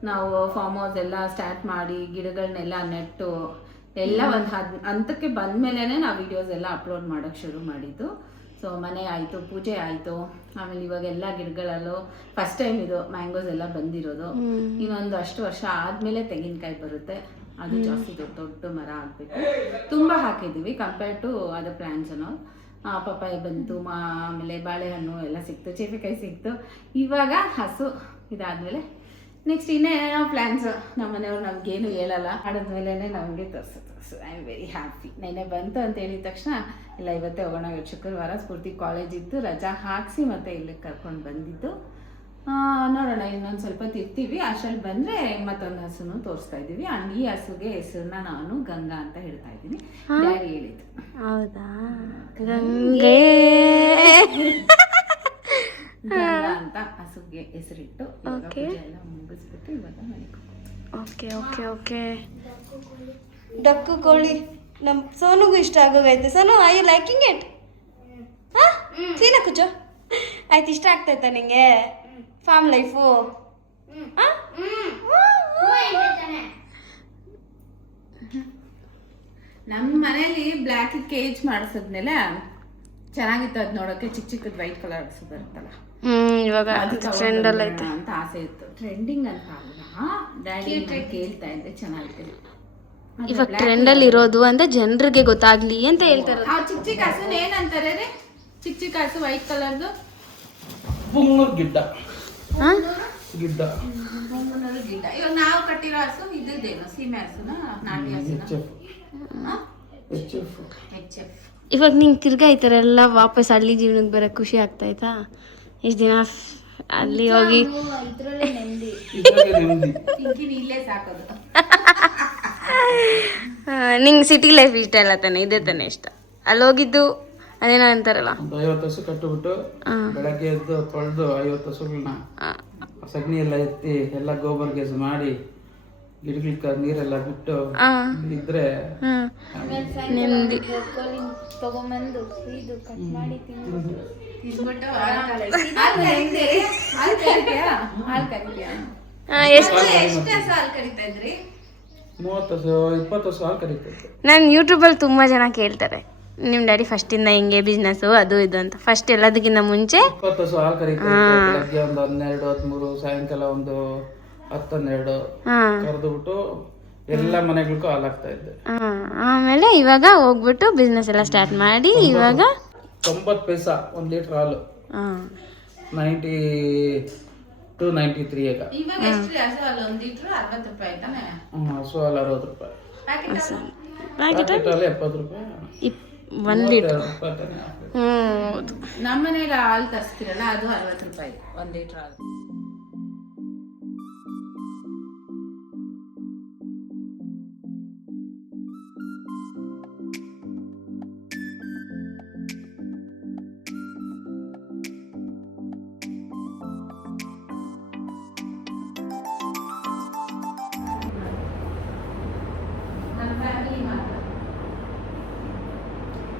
ನಾವು ಫಾರ್ಮ್ ಹೌಸ್ ಎಲ್ಲ ಸ್ಟಾರ್ಟ್ ಮಾಡಿ ಗಿಡಗಳನ್ನೆಲ್ಲ ನೆಟ್ಟು ಎಲ್ಲ ಒಂದು ಹಂತಕ್ಕೆ ಬಂದಮೇಲೆ ನಾವು ವಿಡಿಯೋಸ್ ಎಲ್ಲ ಅಪ್ಲೋಡ್ ಮಾಡೋಕ್ಕೆ ಶುರು ಮಾಡಿದ್ದು. ಸೊ ಮನೆ ಆಯಿತು, ಪೂಜೆ ಆಯಿತು, ಆಮೇಲೆ ಇವಾಗೆಲ್ಲ ಗಿಡಗಳಲ್ಲೂ ಫಸ್ಟ್ ಟೈಮ್ ಇದು ಮ್ಯಾಂಗೋಸ್ ಎಲ್ಲ ಬಂದಿರೋದು. ಇನ್ನೊಂದು ಅಷ್ಟು ವರ್ಷ ಆದಮೇಲೆ ತೆಂಗಿನಕಾಯಿ ಬರುತ್ತೆ, ಅದು ಜಾಸ್ತಿ ದೊಡ್ಡ ಮರ ಆಗಬೇಕು. ತುಂಬ ಹಾಕಿದ್ದೀವಿ ಕಂಪೇರ್ ಟು ಅದರ್ ಪ್ಲ್ಯಾನ್ಸ್ ಅನ್ನೋ. ಪಪ್ಪಾಯ ಬಂತು, ಆಮೇಲೆ ಬಾಳೆಹಣ್ಣು ಎಲ್ಲ ಸಿಕ್ತು, ಚೇಪೆಕಾಯಿ ಸಿಕ್ತು. ಇವಾಗ ಹಸು ಇದಾದಮೇಲೆ ನೆಕ್ಸ್ಟ್ ಇನ್ನೇನೋ ಪ್ಲ್ಯಾನ್ಸ್. ನಮ್ಮ ಮನೆಯವ್ರು ನಮಗೇನು ಹೇಳಲ್ಲ, ಆಡದ್ಮೇಲೆ ನಮಗೆ ತೋರಿಸೋದು. So I am very happy. ನೆನ್ನೆ ಬಂತು ಅಂತ ಹೇಳಿದ ತಕ್ಷಣ ಇಲ್ಲ ಇವತ್ತೇ ಹೋಗೋಣ, ಇವತ್ತು ಶುಕ್ರವಾರ ಸ್ಫೂರ್ತಿ ಕಾಲೇಜ್ ಇತ್ತು, ರಜಾ ಹಾಕಿಸಿ ಮತ್ತೆ ಇಲ್ಲಿಗೆ ಕರ್ಕೊಂಡು ಬಂದಿದ್ದು. ನೋಡೋಣ ಇನ್ನೊಂದು ಸ್ವಲ್ಪ ತಿರ್ತೀವಿ. ಅಷ್ಟರಲ್ಲಿ ಬಂದರೆ ಮತ್ತೊಂದು ಹಸುನು ತೋರಿಸ್ತಾ ಇದ್ದೀವಿ. ಆ್ಯಂಡ್ ಈ ಹಸುಗೆ ಹೆಸರನ್ನ ನಾನು ಗಂಗಾ ಅಂತ ಹೇಳ್ತಾ ಇದ್ದೀನಿ, ಡ್ಯಾಡಿ ಹೇಳಿದ್ದು. ಹೌದಾ? ಗಂಗೆ ಗಂಗಾ ಅಂತ ಹಸುಗೆ ಹೆಸರಿಟ್ಟು ಪೂಜೆ ಎಲ್ಲ ಮುಗಿಸ್ಬಿಟ್ಟು ಇವಾಗ ಮನೆಗೆ. Okay okay okay. ಡಕ್ಕು ಕೋಳಿ ನಮ್ಮ ಸೋನುಗೂ ಇಷ್ಟ ಆಗೋಗೈತೆ. Sonu, I you liking it? ಹಾಂ, ಸೀನಾ ಕುಚ್ಚು ಆಯ್ತು, ಇಷ್ಟ ಆಗ್ತೈತಾ ನಿಂಗೆ ಫಾರ್ಮ್ ಲೈಫು? ನಮ್ಮ ಮನೇಲಿ ಬ್ಲ್ಯಾಕ್ ಕೇಜ್ ಮಾಡಿಸಿದ್ಮೇಲೆ ಚೆನ್ನಾಗಿತ್ತು ಅದು ನೋಡೋಕೆ. ಚಿಕ್ಕದ ವೈಟ್ ಕಲರ್ ಹಸು ಬರುತ್ತಲ್ಲ, ಇವಾಗ ಟ್ರೆಂಡಲ್ಲಿ ಐತೆ ಅಂತ ಆಸೆ ಇತ್ತು. ಟ್ರೆಂಡಿಂಗ್ ಅಂತ ಅಲ್ಲ, ಡ್ಯಾಡಿ ಕೇಳ್ತಾ ಇದ್ದೆ, ಚೆನ್ನಾಗಿದೆ. ಇವಾಗ ಟ್ರೆಂಡಲ್ಲಿ ಇರೋದು ಅಂತ ಜನರಿಗೆ ಗೊತ್ತಾಗ್ಲಿ ಅಂತ ಹೇಳ್ತಾರೆ. ಆ ಚಿಕ್ಕ ಹಸು ಏನಂತಾರೆ ರೀ? ಚಿಕ್ಕ ಹಸು ವೈಟ್ ಕಲರ್ದು ಪುಂಗೂರು ಗಿಡ್ಡ ಗಿಡ್ಡ. ಇವಾಗ ನಾವು ಕಟ್ಟಿರೋ ಹಸು ಇದ್ದೇನು? ಸೀಮೆ ಹಸುನ, ನಾಟಿ ಹಸುನ? HF. ಇವಾಗ ನಿಂಗೆ ತಿರ್ಗಾ ಈ ಥರ ಎಲ್ಲ ವಾಪಸ್ ಹಳ್ಳಿ ಜೀವನಕ್ಕೆ ಬರೋಕ್ಕೆ ಖುಷಿ ಆಗ್ತಾಯ್ತಾ? ಇಷ್ಟು ದಿನ ಅಲ್ಲಿ ಹೋಗಿ ಇಲ್ಲೇ ಸಾಕೋದು. ನಿಂಗೆ ಸಿಟಿ ಲೈಫ್ ಇಷ್ಟ ಇಲ್ಲ ತಾನೆ? ಇದೇ ತಾನೆ ಇಷ್ಟ? ಅಲ್ಲಿ ಹೋಗಿದ್ದು ಅದೇನೋ ಅಂತಾರಲ್ಲ, 50 ಹಸು ಕಟ್ಟಿಬಿಟ್ಟು ಬೆಳಗ್ಗೆ ಎದ್ದು ತೊಳೆದು 50 ಹಸುಗಳನ್ನ ಸಗಣಿ ಎಲ್ಲ ಎತ್ತಿ ಎಲ್ಲ ಗೋಬರ್ ಗ್ಯಾಸ್ ಮಾಡಿ ಗಿಡಗಳಿಗೆ ನೀರೆಲ್ಲ ಬಿಟ್ಟು ಇದ್ರೆ ನೆಮ್ಮದಿ. ತಗೊಂಬಂದು ಇದು ಕಟ್ ಮಾಡಿ ಎಷ್ಟು 30 ಹಸು 20 ಹಸು ಹಾಲು ಕರೀತೈತೆ. ನಾನು ಯೂಟ್ಯೂಬಲ್ಲಿ ತುಂಬ ಜನ ಕೇಳ್ತಾರೆ, ನಿಮ್ಮ ಡ್ಯಾಡಿ ಫಸ್ಟಿಂದ ಹಿಂಗೆ ಬಿಸ್ನೆಸ್ಸು ಅದು ಇದು ಅಂತ. ಫಸ್ಟ್ ಎಲ್ಲದಕ್ಕಿಂತ ಮುಂಚೆ 20 ಹಸು ಹಾಲು ಕರೀತೈತೆ. ಬೆಳಗ್ಗೆ ಒಂದು 12, 13, ಸಾಯಂಕಾಲ ಒಂದು 10, 12 ಕರೆದುಬಿಟ್ಟು ಎಲ್ಲ ಮನೆಗಳಿಗೂ ಹಾಲು ಹಾಕ್ತಾ ಇದ್ದೆ. ಆಮೇಲೆ ಇವಾಗ ಹೋಗ್ಬಿಟ್ಟು ಬಿಸ್ನೆಸ್ ಎಲ್ಲ ಸ್ಟಾರ್ಟ್ ಮಾಡಿ ಇವಾಗ 90 ಪೈಸಾ 1 ಲೀಟ್ರ್ ಹಾಲು. 90 to 93 ಈಗ. ಇವಾಗ ಎಷ್ಟು ಹಸು ಹಾಲು? 1 ಲೀಟ್ರ್ 60 ರೂಪಾಯಿ ತಾನೆ? ಹಸು ಹಾಲು 60 ರೂಪಾಯಿ, ಪ್ಯಾಕೆಟ್ ಪ್ಯಾಕೆಟ್ ಹಾಲು 70 ರೂಪಾಯಿ. 1 ಲೀಟ್ರ್. ರೂಪಾಯಿ ತಾನೇ ಹಾಕ್ಬೇಕು. ಹೌದು. ನಮ್ಮ ಮನೇಲಿ ಹಾಲು ತರಿಸ್ತಿರಲ್ಲ ಅದು 60 ರೂಪಾಯಿ 1 ಲೀಟ್ರ್ ಹಾಲು.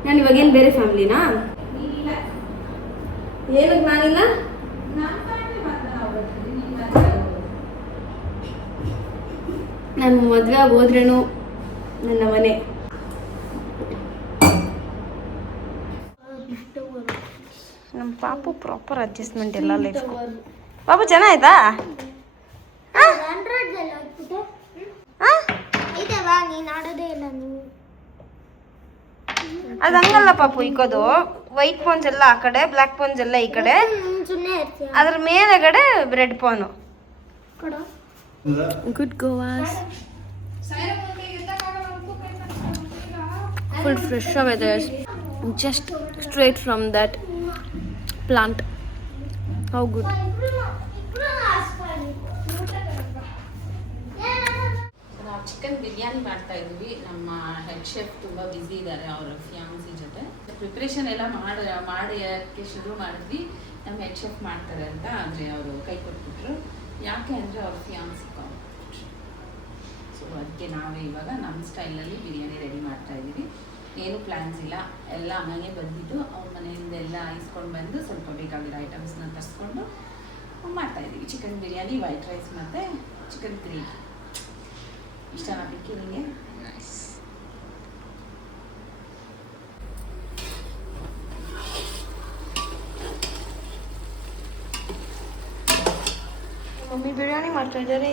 ನಾನು ಇವಾಗೇನು ಬೇರೆ ಫ್ಯಾಮಿಲಿನಾ? ಏನಕ್ಕೆ ನಾನಿಲ್ಲ? ನಾನು ಮದುವೆ ಆಗಿ ಹೋದ್ರೇನು ನನ್ನ ಮನೆ. ನಮ್ಮ ಪಾಪು ಪ್ರಾಪರ್ ಅಡ್ಜಸ್ಟ್ಮೆಂಟ್ ಎಲ್ಲ ಲೈಫ್. ಪಾಪು ಚೆನ್ನಾಯ್ತಾ? ಅದು ಹಂಗಲ್ಲ ಪಾಪು ಇಕ್ಕೋದು. ವೈಟ್ ಪೋನ್ಸ್ ಎಲ್ಲ ಆ ಕಡೆ, ಬ್ಲ್ಯಾಕ್ ಪೋನ್ಸ್ ಎಲ್ಲ ಈ ಕಡೆ, ಅದ್ರ ಮೇಲೆಗಡೆ ರೆಡ್ ಪೋನು. Good guavas. ಫುಲ್ ಫ್ರೆಶ್ ಆಗಿದೆ, just straight from that plant. How good. ನಾವು ಚಿಕನ್ ಬಿರಿಯಾನಿ ಮಾಡ್ತಾ ಇದ್ವಿ. ನಮ್ಮ ಹೆಡ್ ಶೆಫ್ ತುಂಬ ಬ್ಯುಸಿ ಇದ್ದಾರೆ ಅವರ ಫಿಯಾನ್ಸಿ ಜೊತೆ. ಪ್ರಿಪ್ರೇಷನ್ ಎಲ್ಲ ಮಾಡೋಕ್ಕೆ ಶುರು ಮಾಡಿದ್ವಿ. ನಮ್ಮ ಹೆಡ್ ಶೆಫ್ ಮಾಡ್ತಾರೆ ಅಂತ, ಅಂದರೆ ಅವರು ಕೈ ಕೊಟ್ಬಿಟ್ರು. ಯಾಕೆ ಅಂದರೆ ಅವ್ರ ಫಿಯಾನ್ಸಿ ಕಾಂಬಿಟ್ರು. ಸೊ ಅದಕ್ಕೆ ನಾವೇ ಇವಾಗ ನಮ್ಮ ಸ್ಟೈಲಲ್ಲಿ ಬಿರಿಯಾನಿ ರೆಡಿ ಮಾಡ್ತಾ ಇದ್ದೀವಿ. ಏನು ಪ್ಲ್ಯಾನ್ಸ್ ಇಲ್ಲ, ಎಲ್ಲ ಮನೆಗೆ ಬಂದಿದ್ದು ಅವ್ರ ಮನೆಯಿಂದ ಎಲ್ಲ ಇಸ್ಕೊಂಡು ಬಂದು ಸ್ವಲ್ಪ ಬೇಕಾಗಿರೋ ಐಟಮ್ಸ್ನ ತರಿಸ್ಕೊಂಡು ಮಾಡ್ತಾಯಿದ್ದೀವಿ. ಚಿಕನ್ ಬಿರಿಯಾನಿ, ವೈಟ್ ರೈಸ್ ಮತ್ತು ಚಿಕನ್ ಗ್ರೇವಿ. ಇಷ್ಟನಾ ಪಿಕ್ಕಿ ನಿಮಗೆ? ಮಮ್ಮಿ ಬಿರಿಯಾನಿ ಮಾಡ್ತಾ ಇದ್ದಾರೆ.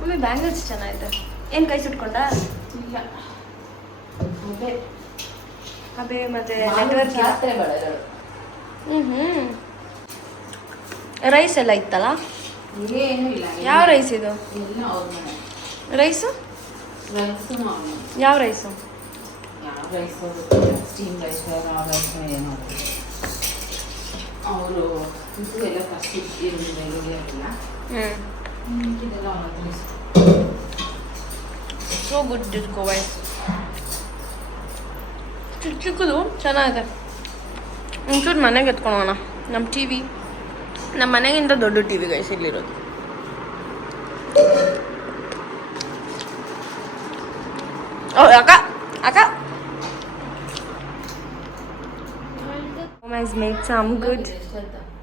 ಮಮ್ಮಿ ಬ್ಯಾಂಗಲ್ಸ್ ಚೆನ್ನಾಗಿದೆ. ಏನು ಕೈ ಸುಟ್ಕೊಂಡ? ಇಲ್ಲ, ಅಬೇ ಮತ್ತೆ ನೆಟ್ವರ್ಕ್ ಜಾತ್ರೆ ಬಳೆಗಳು. ರೈಸ್ ಎಲ್ಲ ಇತ್ತಲ್ಲ? ಏನೂ ಇಲ್ಲ. ಯಾವ ರೈಸ್ ಇದು? ಎಲ್ಲ ಅವ್ರ ಮನೆ ರೈಸು? ರೈಸು ಯಾವ ರೈಸು? ಯಾವ ರೈಸು? ಸ್ಟೀಮ್ ರೈಸ್, ಯಾವ ರೈಸ್ ಏನೋ ಅವರು ಇದು ಎಲ್ಲ ಫಸ್ಟ್ ಈರುಳ್ಳಿ ಎಲ್ಲ ಇದೆಲ್ಲ ಅವ್ರ ಸೋ ಗುಡ್ ದಿಸ್ ಗೋವಾಸ್. ಚಿಕ್ಕ ಚಿಕ್ಕದು ಚೆನ್ನಾಗಿದೆ. ಒಂಚೂರು ಮನೆಗೆ ಎತ್ಕೊಳೋಣ. ನಮ್ಮ ಟಿ ವಿ ನಮ್ಮ ಮನೆಗಿಂತ ದೊಡ್ಡ ಟಿ ವಿ ಗೈಸ್ ಇಲ್ಲಿರೋದು. ಓ ಅಕ್ಕ ಅಕ್ಕ has made some good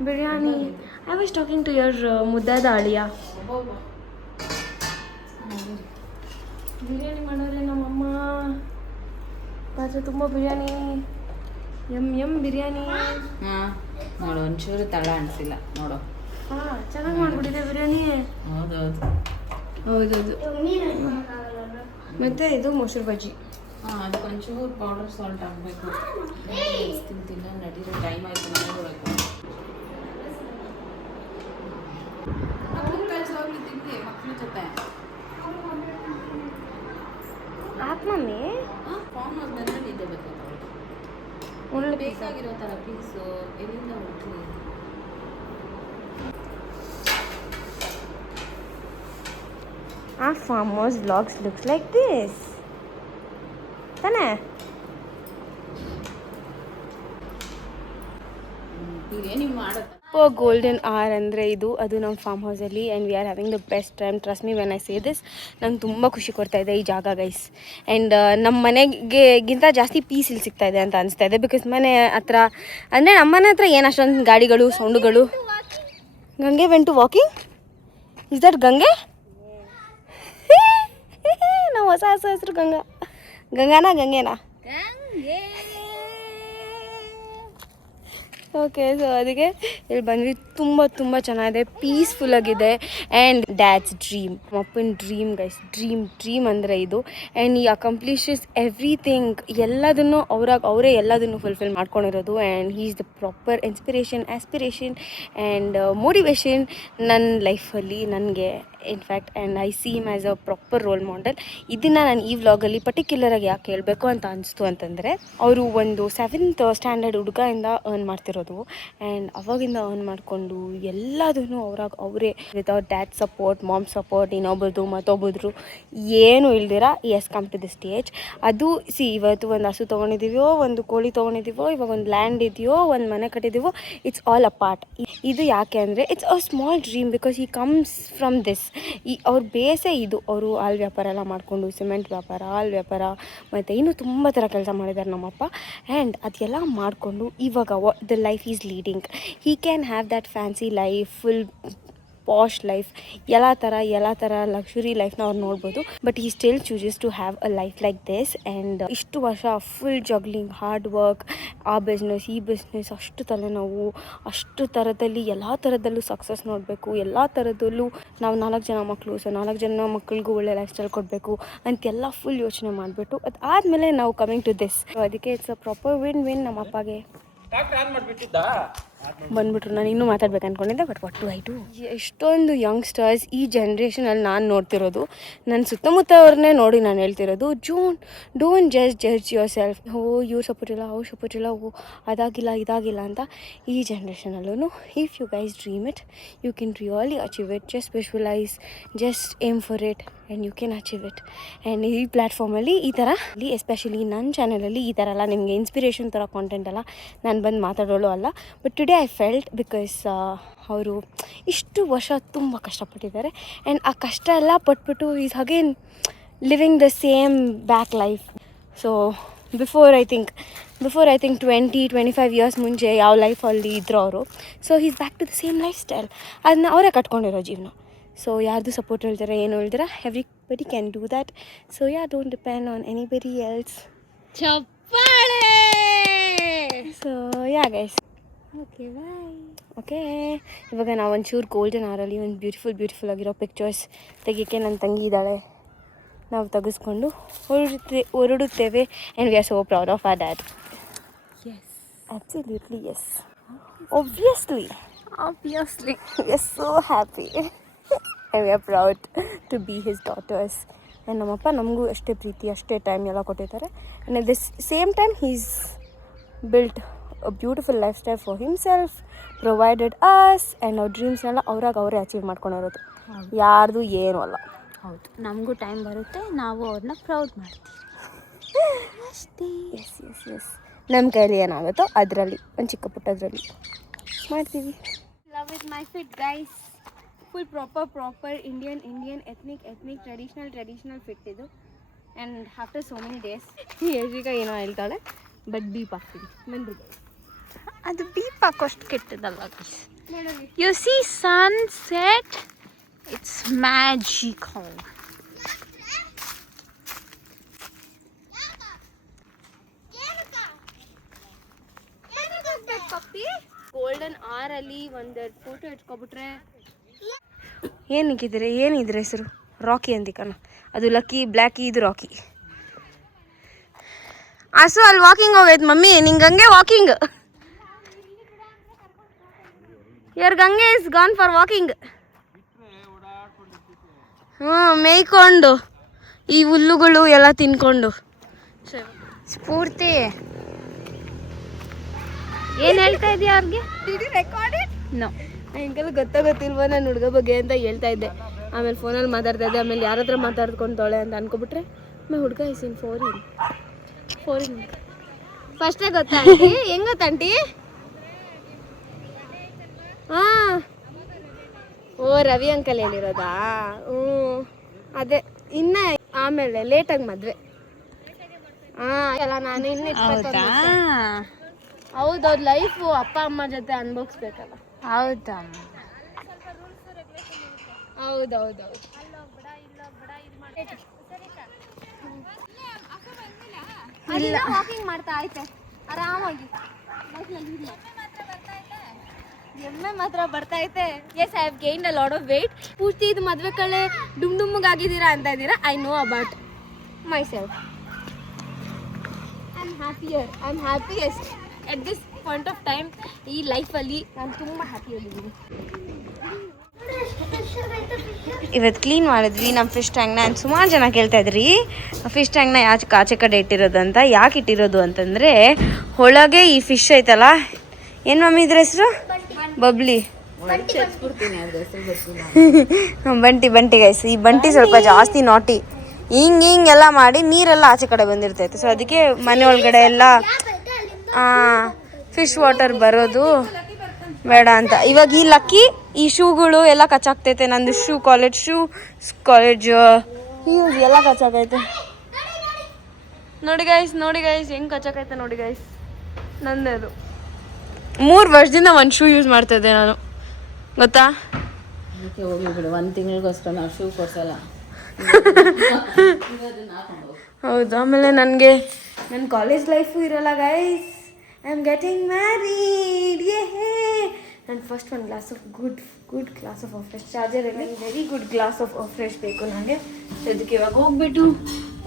biryani. I was talking to your ಮುದ್ದಾದ ಅಳಿಯ. ಬಿರಿಯಾನಿ ಮಾಡೋರೆ ನಮ್ಮಮ್ಮ. ಪಾತ್ರೆ ತುಂಬ ಬಿರಿಯಾನಿ, ಎಮ್ ಬಿರಿಯಾನಿ. ಹಾಂ ನೋಡು, ಒಂಚೂರು ತಳ ಅನಿಸಿಲ್ಲ ನೋಡು. ಹಾಂ ಚೆನ್ನಾಗಿ ಮಾಡಿಬಿಟ್ಟಿದೆ ಬಿರಿಯಾನಿ. ಹೌದೌದು ಹೌದೌದು. ಮತ್ತು ಇದು ಮೊಸರು ಬಜ್ಜಿ. ಹಾಂ ಅದಕ್ಕೊಂಚೂರು ಪೌಡರ್ ಸಾಲ್ಟ್ ಹಾಕಬೇಕು. ತಿಂತಿಲ್ಲ, ನಡೀರೋ ಟೈಮ್ ಆಯಿತು, ಮನೆಗೆ ಹೋಗ್ಬೇಕು. ಮಕ್ಕಳ ಜೊತೆ ಆಪ್ ಮಮ್ಮಿ ಫಾರ್ಮ್ ಆದ್ಮೇಲೆ ನಿದ್ದೆ ಬರ್ತದೆ. ಒಳ್ಳೆ ಬೇಕಾಗಿರೋ ಥರ ಪೀಸು ಎಲ್ಲಿಂದ ಹುಟ್ಲಿ. Our farmers vlogs looks like this. ತಾನೇ? ಬಿರಿಯಾನಿ ಮಾಡೋದು ಗೋಲ್ಡನ್ ಅವರ್ ಅಂದರೆ ಇದು, ಅದು ನಮ್ಮ ಫಾರ್ಮ್ ಹೌಸಲ್ಲಿ. And we are having the best time. Trust me when I say this. ನಂಗೆ ತುಂಬ ಖುಷಿ ಕೊಡ್ತಾ ಇದೆ ಈ ಜಾಗ ಗೈಸ್. ಆ್ಯಂಡ್ ನಮ್ಮ ಮನೆಗಿಂತ ಜಾಸ್ತಿ ಪೀಸ್ ಇಲ್ಲಿ ಸಿಗ್ತಾ ಇದೆ ಅಂತ ಅನಿಸ್ತಾ ಇದೆ. ಬಿಕಾಸ್ ಮನೆ ಹತ್ರ ಅಂದರೆ ನಮ್ಮ ಮನೆ ಹತ್ರ ಏನು ಅಷ್ಟೊಂದು ಗಾಡಿಗಳು ಸೌಂಡುಗಳು. Gange went to walking. Is that Gange? ನಾವು ಹೊಸ ಹೆಸರು ಗಂಗಾನಾ ಗಂಗೆನಾ? ಓಕೆ, ಸೊ ಅದಕ್ಕೆ ಇಲ್ಲಿ ಬಂದ್ವಿ. ತುಂಬ ಚೆನ್ನಾಗಿದೆ, ಪೀಸ್ಫುಲ್ ಆಗಿದೆ. ಆ್ಯಂಡ್ ಡ್ಯಾಡ್ಸ್ ಡ್ರೀಮ್, ಅಪ್ಪನ ಡ್ರೀಮ್ ಗೈಸ್, ಡ್ರೀಮ್ ಅಂದರೆ ಇದು. ಆ್ಯಂಡ್ ಈ ಅಕಂಪ್ಲಿಷಸ್ ಎವ್ರಿಥಿಂಗ್, ಎಲ್ಲದನ್ನು ಅವರೇ ಎಲ್ಲದನ್ನು ಫುಲ್ಫಿಲ್ ಮಾಡ್ಕೊಂಡಿರೋದು. And he is the proper inspiration, aspiration and motivation ನನ್ನ ಲೈಫಲ್ಲಿ ನನಗೆ in fact. And I see him as a proper role model. ಇದನ್ನು ನಾನು ಈ ವ್ಲಾಗಲ್ಲಿ ಪರ್ಟಿಕ್ಯುಲರಾಗಿ ಯಾಕೆ ಹೇಳಬೇಕು ಅಂತ ಅನಿಸ್ತು ಅಂತಂದರೆ, ಅವರು ಒಂದು 7th ಸ್ಟ್ಯಾಂಡರ್ಡ್ ಹುಡುಗದಿಂದ ಅರ್ನ್ ಮಾಡ್ತಿರೋದು. ಆ್ಯಂಡ್ ಅವಾಗಿಂದ ಅರ್ನ್ ಮಾಡಿಕೊಂಡು ಎಲ್ಲದನ್ನು ಅವರೇ without dad support, mom support, ಇನ್ನೊಬ್ಬರದು ಮತ್ತೊಬ್ಬರು ಏನೂ ಇಲ್ದಿರ is come to the stage. ಅದು ಇವತ್ತು ಒಂದು ಹಸು ತೊಗೊಂಡಿದ್ದೀವೋ, ಒಂದು ಕೋಳಿ ತೊಗೊಂಡಿದ್ದೀವೋ, ಇವಾಗ ಒಂದು ಲ್ಯಾಂಡ್ ಇದೆಯೋ, ಒಂದು ಮನೆ ಕಟ್ಟಿದ್ದೀವೋ, ಇಟ್ಸ್ ಆಲ್ ಅ ಪಾರ್ಟ್. ಇದು ಯಾಕೆ ಅಂದರೆ it's a small dream because ಈ ಕಮ್ಸ್ ಫ್ರಮ್ ದಿಸ್. ಅವ್ರ ಬೇಸೇ ಇದು. ಅವರು ಹಾಲು ವ್ಯಾಪಾರ ಎಲ್ಲ ಮಾಡಿಕೊಂಡು, ಸಿಮೆಂಟ್ ವ್ಯಾಪಾರ, ಹಾಲು ವ್ಯಾಪಾರ ಮತ್ತು ಇನ್ನೂ ತುಂಬ ಥರ ಕೆಲಸ ಮಾಡಿದ್ದಾರೆ ನಮ್ಮಪ್ಪ. ಆ್ಯಂಡ್ ಅದೆಲ್ಲ ಮಾಡಿಕೊಂಡು ಇವಾಗ the life is leading. He can have that fancy life, full posh life, ಎಲ್ಲ ಥರ ಲಕ್ಸುರಿ ಲೈಫ್ನ ಅವ್ರು ನೋಡ್ಬೋದು. But he still chooses to have a life like this. And ಇಷ್ಟು ವರ್ಷ ಫುಲ್ ಜಗ್ಲಿಂಗ್, ಹಾರ್ಡ್ ವರ್ಕ್, ಆ ಬಿಸ್ನೆಸ್ ಈ ಬಿಸ್ನೆಸ್, ಅಷ್ಟು ತಲೆನೋವು, ಅಷ್ಟು ಥರದಲ್ಲಿ ಎಲ್ಲ ಥರದಲ್ಲೂ ಸಕ್ಸಸ್ ನೋಡಬೇಕು, ಎಲ್ಲ ಥರದಲ್ಲೂ ನಾವು 4 ಜನ ಮಕ್ಕಳು, ಸೊ 4 ಜನ ಮಕ್ಕಳಿಗೂ ಒಳ್ಳೆ ಲೈಫ್ ಸ್ಟೈಲ್ ಕೊಡಬೇಕು ಅಂತೆಲ್ಲ ಫುಲ್ ಯೋಚನೆ ಮಾಡಿಬಿಟ್ಟು ಅದಾದಮೇಲೆ ನಾವು ಕಮಿಂಗ್ ಟು ದಿಸ್. ಅದಕ್ಕೆ ಇಟ್ಸ್ ಅ ಪ್ರಾಪರ್ ವಿನ್ ನಮ್ಮ ಅಪ್ಪಗೆ. ಬಂದ್ಬಿಟ್ರು. ನಾನು ಇನ್ನೂ ಮಾತಾಡ್ಬೇಕು ಅಂದ್ಕೊಂಡಿದ್ದೆ, but what to I do. ಎಷ್ಟೊಂದು ಯಂಗ್ಸ್ಟರ್ಸ್ ಈ ಜನ್ರೇಷನಲ್ಲಿ ನಾನು ನೋಡ್ತಿರೋದು, ನನ್ನ ಸುತ್ತಮುತ್ತ ಅವ್ರನ್ನೇ ನೋಡಿ ನಾನು ಹೇಳ್ತಿರೋದು, ಡೋಂಟ್ ಜಡ್ಜ್ ಯುವರ್ ಸೆಲ್ಫ್. ಇವ್ರು ಸಪೋರ್ಟ್ ಇಲ್ಲ, ಅವ್ರು ಸಪೋರ್ಟ್ ಇಲ್ಲ, ಇದಾಗಿಲ್ಲ ಅಂತ. ಈ ಜನ್ರೇಷನಲ್ಲೂ if you guys dream it, you can really achieve it. Just visualise, just aim for it and you can achieve it. And ಈ ಪ್ಲ್ಯಾಟ್ಫಾರ್ಮಲ್ಲಿ ಈ ಥರ, ಎಸ್ಪೆಷಲಿ ನನ್ನ ಚಾನಲಲ್ಲಿ ಈ ಥರ ಎಲ್ಲ ನಿಮಗೆ ಇನ್ಸ್ಪಿರೇಷನ್ ಥರ ಕಾಂಟೆಂಟ್ ಎಲ್ಲ ನಾನು ಬಂದು ಮಾತಾಡೋಳು ಅಲ್ಲ. But today I felt because ಅವರು ಇಷ್ಟು ವರ್ಷ ತುಂಬ ಕಷ್ಟಪಟ್ಟಿದ್ದಾರೆ. ಆ್ಯಂಡ್ ಆ ಕಷ್ಟ ಎಲ್ಲ ಪಟ್ಬಿಟ್ಟು is again living the same back life. So before I think 20-25 years ಮುಂಚೆ ಯಾವ ಲೈಫಲ್ಲಿ ಇದ್ರು ಅವರು, so is back to the same lifestyle. ಅದನ್ನ ಅವರೇ ಕಟ್ಕೊಂಡಿರೋ ಜೀವನ. ಸೊ ಯಾರ್ದು ಸಪೋರ್ಟ್ ಹೇಳ್ತಾರೆ, ಏನು ಹೇಳ್ತೀರಾ, everybody can do that. So don't depend on anybody else. ಚಪ್ಪಾಳೆ. So guys, okay bye. Okay, ಇವಾಗ ನಾವು ಒಂಚೂರು ಗೋಲ್ಡನ್ ಅವರಲ್ಲಿ ಒಂದು ಬ್ಯೂಟಿಫುಲ್ ಆಗಿರೋ ಪಿಕ್ಚರ್ಸ್ ತೆಗಿಯೋಕ್ಕೆ ನನ್ನ ತಂಗಿ ಇದ್ದಾಳೆ. ನಾವು ತೆಗೆಸ್ಕೊಂಡು ಹೊರಡುತ್ತೇವೆ. And we are so proud of our dad. Yes, absolutely yes, obviously we are so happy and we are proud to be his daughters. And ನಮ್ಮಪ್ಪ ನಮಗೂ ಅಷ್ಟೇ ಪ್ರೀತಿ, ಅಷ್ಟೇ ಟೈಮ್ ಎಲ್ಲ ಕೊಟ್ಟಿದ್ದಾರೆ. And at the same time he's built a beautiful lifestyle for himself, provided us, and ಅವ್ರ ಡ್ರೀಮ್ಸ್ನೆಲ್ಲ ಅವರೇ achieve ಮಾಡ್ಕೊಂಡಿರೋದು, ಯಾರ್ದು ಏನೂ ಅಲ್ಲ. ಹೌದು, ನಮಗೂ ಟೈಮ್ ಬರುತ್ತೆ, ನಾವು ಅವ್ರನ್ನ ಪ್ರೌಡ್ ಮಾಡ್ತೀವಿ ಅಷ್ಟೇ. ಎಸ್ ನಮ್ಮ ಕೈಲಿ ಏನಾಗುತ್ತೋ ಅದರಲ್ಲಿ ಒಂದು ಚಿಕ್ಕ ಪುಟ್ಟದ್ರಲ್ಲಿ ಮಾಡ್ತೀವಿ. Love is my fit guys, full proper Indian ethnic traditional fit ಇದು. And after so many days ಈಗ ಏನೋ ಹೇಳ್ತಾಳೆ, ಬಟ್ ಬೀಪ್ ಆಗ್ತೀನಿ ಬಂದು. ಅದು ಬೀಪ್ ಹಾಕೋಷ್ಟು ಕೆಟ್ಟದಲ್ಲ. You see sunset, it's magical. Golden ಆರಲ್ಲಿ ಒಂದೆರಡು ಫೋಟೋ ಇಟ್ಕೊಬಿಟ್ರೆ. ಏನಿದ್ರೆ ಹೆಸರು ರಾಕಿ ಅಂತಿಕನ, ಅದು ಲಕ್ಕಿ, ಬ್ಲ್ಯಾಕಿ, ಇದು ರಾಕಿ. ಹಸು ಅಲ್ಲಿ ವಾಕಿಂಗ್ ಹೋಗೈತೆ ಮಮ್ಮಿ, ನಿಂಗೆ ಹಂಗೆ walking. Your Gange is gone for walking. ಮೇಯ್ಕೊಂಡು ಈ ಹುಲ್ಲುಗಳು ಎಲ್ಲ ತಿನ್ಕೊಂಡು. ಸ್ಫೂರ್ತಿ ಏನು ಹೇಳ್ತಾ ಇದೆಯಾ ಅವ್ರಿಗೆ? ನೋ, ಹೆಂಗೆಲ್ಲ ಗೊತ್ತಿಲ್ವ ನಾನು ಹುಡುಗ ಬಗ್ಗೆ ಅಂತ ಹೇಳ್ತಾ ಇದ್ದೆ. ಆಮೇಲೆ ಫೋನಲ್ಲಿ ಮಾತಾಡ್ತಾ ಇದ್ದೆ. ಆಮೇಲೆ ಯಾರ ಹತ್ರ ಮಾತಾಡ್ಕೊಂತವಳೆ ಅಂತ ಅನ್ಕೊಬಿಟ್ರೆ ಆಮೇಲೆ ಹುಡುಗ ಇಸ್ ಇನ್ ಫೋರಿನ್. ಫಸ್ಟೇ ಗೊತ್ತಾ ಆಂಟಿ? ಹೆಂಗ್ ಗೊತ್ತಾ ಆಂಟಿ? ಹಾಂ, ಓ ರವಿ ಅಂಕಲ್ ಹೇಳಿರೋದಾ? ಅದೇ ಇನ್ನು ಆಮೇಲೆ ಲೇಟಾಗಿ ಮದುವೆ. ಅಲ್ಲ ನಾನು ಇನ್ನು ಹೌದೌದು, ಲೈಫು ಅಪ್ಪ ಅಮ್ಮ ಜೊತೆ ಅನ್ಭವಿಸ್ಬೇಕಲ್ಲ. ಹೌದಾ? ಹೌದೌದು. ವಾಕಿಂಗ್ ಮಾಡ್ತಾ ಐತೆ ಆರಾಮಾಗಿ. ಎಮ್ಮೆ ಮಾತ್ರ ಬರ್ತಾ ಐತೆ. Yes I have gained a lot of weight. ಪೂರ್ತಿ ಇದು ಮದುವೆ ಕಳೆ ಡುಮ್ಗಾಗಿದ್ದೀರಾ ಅಂತ ಇದ್ದೀರಾ. I know about myself. I am happiest at this point of time. ಈ ಲೈಫಲ್ಲಿ ನಾನು ತುಂಬ ಹ್ಯಾಪಿಯಾಗಿದ್ದೀನಿ. ಇವತ್ತು ಕ್ಲೀನ್ ಮಾಡಿದ್ವಿ ನಮ್ಮ ಫಿಶ್ ಟ್ಯಾಂಕ್ನ. ಆ್ಯಂಡ್ ಸುಮಾರು ಜನ ಕೇಳ್ತಾ ಇದ್ರಿ ಫಿಶ್ ಟ್ಯಾಂಕ್ನ ಯಾಕೆ ಆಚೆ ಕಡೆ ಇಟ್ಟಿರೋದು ಅಂತ. ಯಾಕೆ ಇಟ್ಟಿರೋದು ಅಂತಂದರೆ ಒಳಗೆ ಈ ಫಿಶ್ ಐತಲ್ಲ, ಏನು ಮಮ್ಮಿ ಇದ್ರ ಹೆಸರು? ಬಬ್ಲಿ. ಬಂಟಿ ಗೈಸ್. ಈ ಬಂಟಿ ಸ್ವಲ್ಪ ಜಾಸ್ತಿ ನಾಟಿ. ಹಿಂಗೆಲ್ಲ ಮಾಡಿ ನೀರೆಲ್ಲ ಆಚೆ ಕಡೆ ಬಂದಿರ್ತೈತೆ. ಸೊ ಅದಕ್ಕೆ ಮನೆ ಒಳಗಡೆ ಎಲ್ಲ ಫಿಶ್ ವಾಟರ್ ಬರೋದು ಬೇಡ ಅಂತ. ಇವಾಗ ಈ ಲಕ್ಕಿ ಈ ಶೂಗಳು ಎಲ್ಲ ಕಚ್ಚಾಗ್ತೈತೆ. ನಂದು ಕಾಲೇಜ್ ಹೀಲ್ಸ್ ಎಲ್ಲ ಕಚ್ಚಾಕೈತೆ. ನೋಡಿ ಗೈಸ್ ಹೆಂಗೆ ಕಚ್ಚಾಕೈತೆ ನೋಡಿ ಗೈಸ್. ನಂದೇ ಅದು 3 ವರ್ಷದಿಂದ ಒಂದು ಶೂ ಯೂಸ್ ಮಾಡ್ತಾಯಿದ್ದೆ ನಾನು, ಗೊತ್ತಾ? ಹೋಗ್ಲಿ ಬಿಡು, 1 ತಿಂಗಳಿಗೋಸ್ಕರ ನಾವು ಶೂ ಕೊಡ್ಸಲ್ಲ. ಹೌದು. ಆಮೇಲೆ ನನಗೆ ನನ್ನ ಕಾಲೇಜ್ ಲೈಫು ಇರಲ್ಲ guys. I am getting married. ನನ್ನ ಫಸ್ಟ್ ಒಂದು glass of good glass of fresh charger ಎಲ್ಲ very good glass of fresh ಬೇಕು ನನಗೆ. ಅದಕ್ಕೆ ಇವಾಗ ಹೋಗ್ಬಿಟ್ಟು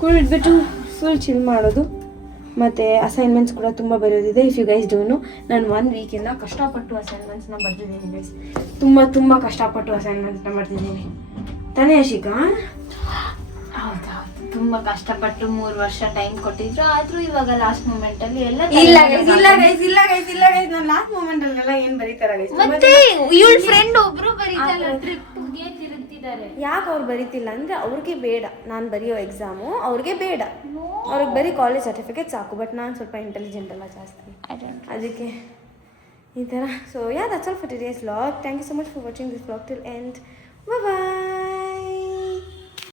ಕುಡಿದ್ಬಿಟ್ಟು ಫುಲ್ ಚಿಲ್ ಮಾಡೋದು. ಮತ್ತು ಅಸೈನ್ಮೆಂಟ್ಸ್ ಕೂಡ ತುಂಬ ಬರೆಯೋದಿದೆ. ಇಫ್ ಯು ಗೈಸ್ ಡೋನು, ನಾನು 1 ವೀಕಿಂದ ಕಷ್ಟಪಟ್ಟು ಅಸೈನ್ಮೆಂಟ್ಸ್ನ ಬರ್ತಿದ್ದೀನಿ ಗೈಸ್. ತುಂಬ ಕಷ್ಟಪಟ್ಟು ಅಸೈನ್ಮೆಂಟ್ಸ್ನ ಬರ್ತಿದ್ದೀನಿ ತಾನೇ ಅಶಿಕಾ? ಹೌದೌದು, ತುಂಬ ಕಷ್ಟಪಟ್ಟು 3 ವರ್ಷ ಟೈಮ್ ಕೊಟ್ಟಿದ್ರು. ಆದರೂ ಇವಾಗ ಲಾಸ್ಟ್ ಮೂಮೆಂಟಲ್ಲಿ ಎಲ್ಲ ಇಲ್ಲ ಗೈಸ್ ನಾನು ಲಾಸ್ಟ್ ಮೂಮೆಂಟಲ್ಲೆಲ್ಲ ಏನು ಬರೀತಾರ ಗೈಸ್. ಮತ್ತೆ ಇವಳ ಫ್ರೆಂಡ್ ಒಬ್ರು ಬರೀತಾರ ಟ್ರಿಪ್ಗೆ ತಿರುಗ್ತಿದ್ದಾರೆ. ಯಾಕೆ ಅವ್ರು ಬರೀತಿಲ್ಲ ಅಂದರೆ ಅವ್ರಿಗೆ ಬೇಡ ನಾನು ಬರೆಯೋ ಎಕ್ಸಾಮು, ಅವ್ರಿಗೆ ಬೇಡ. ಅವ್ರಿಗೆ ಬರೀ ಕಾಲೇಜ್ ಸರ್ಟಿಫಿಕೇಟ್ ಸಾಕು. ಬಟ್ ನಾನು ಸ್ವಲ್ಪ ಇಂಟೆಲಿಜೆಂಟ್ ಅಲ್ಲ ಜಾಸ್ತಿ, ಅದಕ್ಕೆ ಈ ಥರ. So that's all for today's vlog. Thank you so much for watching this vlog till end. Bye.